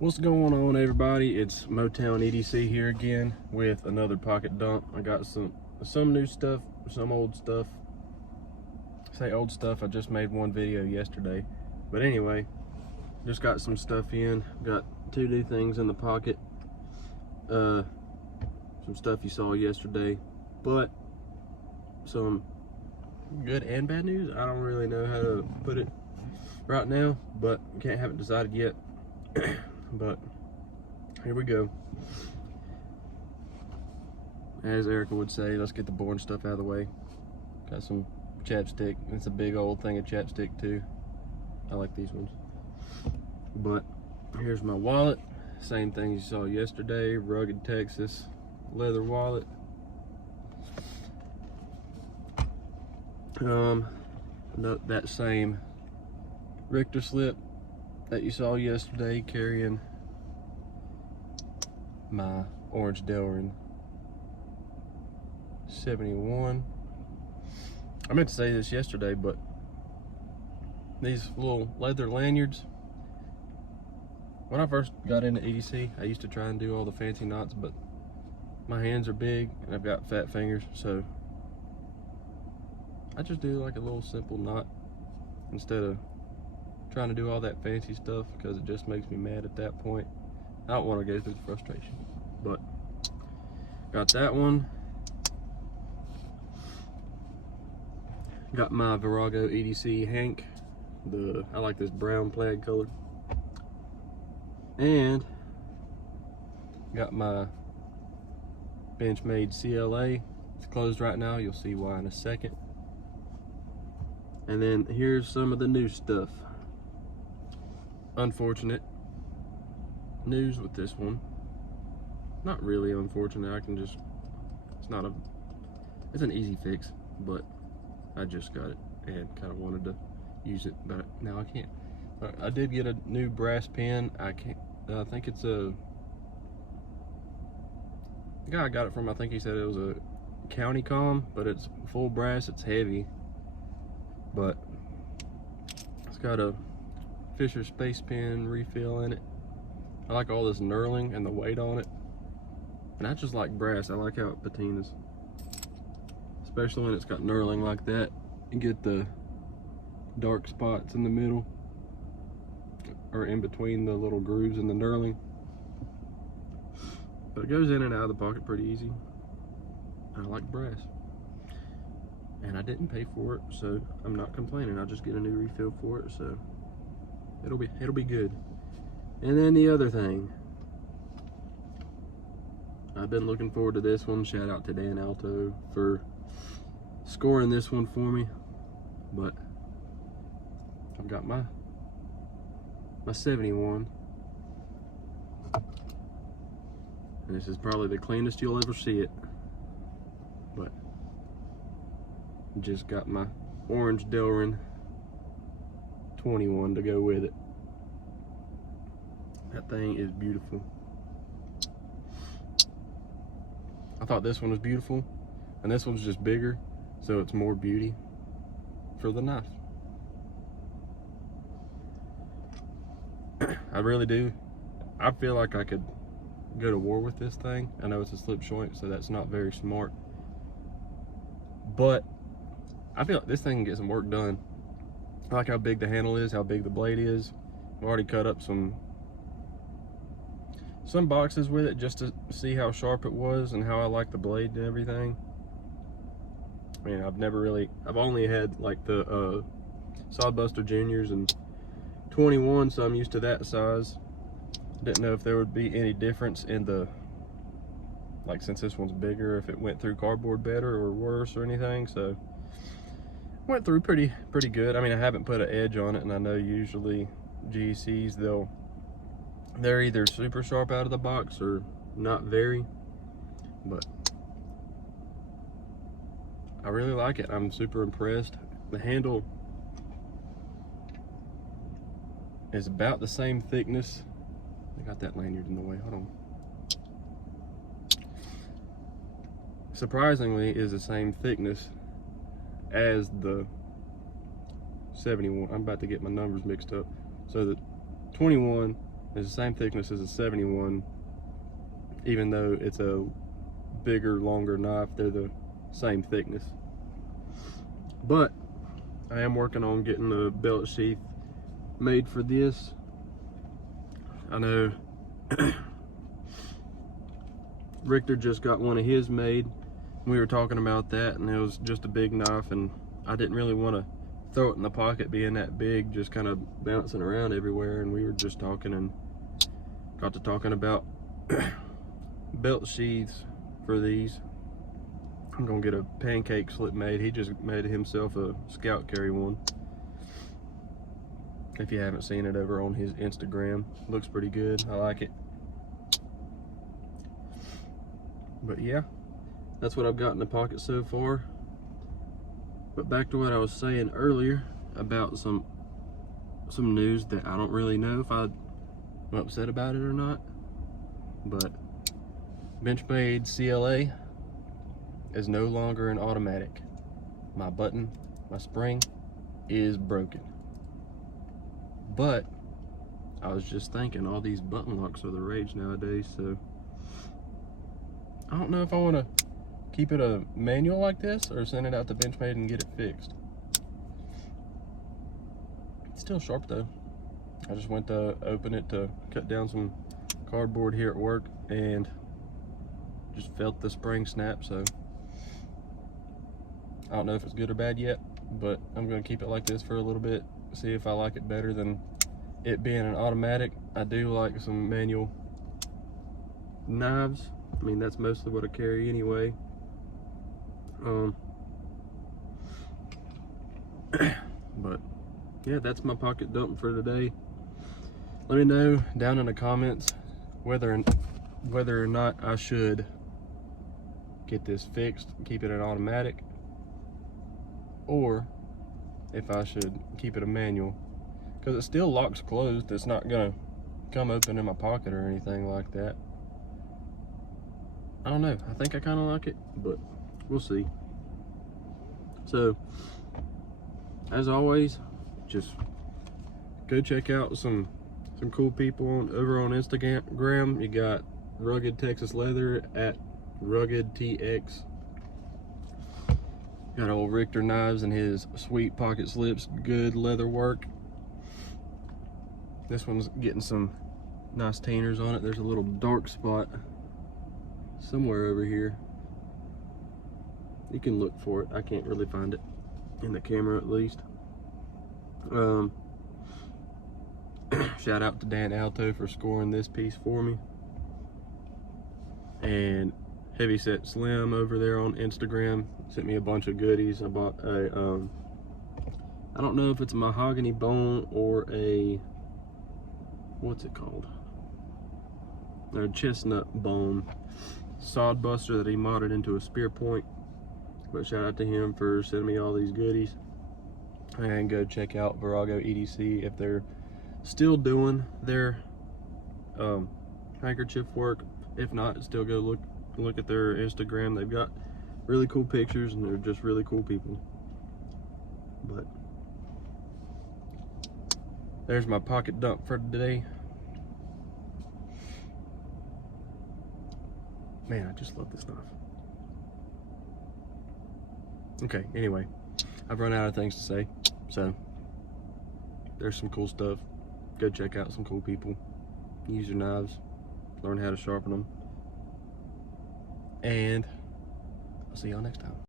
What's going on, everybody? It's Motown EDC here again with another pocket dump. I got some new stuff, some old stuff. Say old stuff, I just made one video yesterday. But anyway, just got some stuff in. Got two new things in the pocket. Some stuff you saw yesterday, but some good and bad news. I don't really know how to put it right now, but haven't decided yet. But here we go. As Erica would say, let's get the boring stuff out of the way. Got some chapstick. It's a big old thing of chapstick too. I like these ones. But here's my wallet. Same thing you saw yesterday. Rugged Texas leather wallet. That same Richter slip that you saw yesterday, carrying my orange Delrin 71. I meant to say this yesterday, but these little leather lanyards, when I first got into EDC, I used to try and do all the fancy knots, but my hands are big and I've got fat fingers, so I just do like a little simple knot instead of trying to do all that fancy stuff, because it just makes me mad at that point. I don't want to go through the frustration. But got that one. Got my Virago EDC Hank. I like this brown plaid color. And got my Benchmade CLA. It's closed right now. You'll see why in a second. And then here's some of the new stuff. Unfortunate news with this one. Not really unfortunate. It's an easy fix, but I just got it and kind of wanted to use it, but now I can't. I did get a new brass pen. I think it's the guy I got it from, I think he said it was a County Com, but it's full brass. It's heavy, but it's got a Fisher Space Pen refill in it. I like all this knurling and the weight on it, and I just like brass. I like how it patinas, especially when it's got knurling like that. You get the dark spots in the middle, or in between the little grooves in the knurling, but it goes in and out of the pocket pretty easy. I like brass, and I didn't pay for it, so I'm not complaining. I'll just get a new refill for it, so it'll be good. And then the other thing, I've been looking forward to this one. Shout out to Dan Alto for scoring this one for me. But I've got my 71, and this is probably the cleanest you'll ever see it. But just got my orange Delrin 21 to go with it. That thing is beautiful. I thought this one was beautiful, and this one's just bigger, so it's more beauty for the knife. I really do. I feel like I could go to war with this thing. I know it's a slip joint, so that's not very smart, but I feel like this thing can get some work done. I like how big the handle is, how big the blade is. I've already cut up some boxes with it just to see how sharp it was and how I like the blade and everything. I mean, I've only had like the Sodbuster Juniors and 21, so I'm used to that size. Didn't know if there would be any difference in the, like, since this one's bigger, if it went through cardboard better or worse or anything. So went through pretty good. I mean, I haven't put an edge on it, and I know usually GECs, they're either super sharp out of the box or not very, but I really like it. I'm super impressed. The handle is about the same thickness. I got that lanyard in the way, hold on. Surprisingly, is the same thickness as the 71. I'm about to get my numbers mixed up. So the 21 It's the same thickness as a 71, even though it's a bigger, longer knife. They're the same thickness. But I am working on getting the billet sheath made for this. I know Richter just got one of his made. We were talking about that, and it was just a big knife, and I didn't really want to throw it in the pocket being that big, just kind of bouncing around everywhere. And we were just talking and got to talking about belt sheaths for these. I'm gonna get a pancake slip made. He just made himself a scout carry one. If you haven't seen it, over on his Instagram, looks pretty good. I like it. But yeah, that's what I've got in the pocket so far. But back to what I was saying earlier about some news that I don't really know if I'm upset about it or not. But Benchmade CLA is no longer an automatic. My button, my spring is broken. But I was just thinking, all these button locks are the rage nowadays, so I don't know if I want to keep it a manual like this or send it out to Benchmade and get it fixed. It's still sharp though. I just went to open it to cut down some cardboard here at work and just felt the spring snap, so I don't know if it's good or bad yet, but I'm going to keep it like this for a little bit, see if I like it better than it being an automatic. I do like some manual knives. I mean, that's mostly what I carry anyway. But yeah, that's my pocket dump for today. Let me know down in the comments whether or not I should get this fixed, keep it an automatic, or if I should keep it a manual, because it still locks closed. It's not gonna come open in my pocket or anything like that. I don't know, I think I kind of like it, but we'll see. So as always, just go check out some cool people over on Instagram. You got Rugged Texas Leather at Rugged TX. Got old Richter knives and his sweet pocket slips, good leather work. This one's getting some nice tainers on it. There's a little dark spot somewhere over here. You can look for it. I can't really find it in the camera, at least. Shout out to Dan Alto for scoring this piece for me. And Heavyset Slim over there on Instagram sent me a bunch of goodies. I bought a I don't know if it's a mahogany bone or a, what's it called, a chestnut bone sod buster that he modded into a spear point. But shout out to him for sending me all these goodies. And go check out Virago EDC if they're still doing their handkerchief work. If not, still go look at their Instagram. They've got really cool pictures and they're just really cool people. But there's my pocket dump for today. Man, I just love this knife. Okay, anyway, I've run out of things to say, so there's some cool stuff. Go check out some cool people. Use your knives, learn how to sharpen them, and I'll see y'all next time.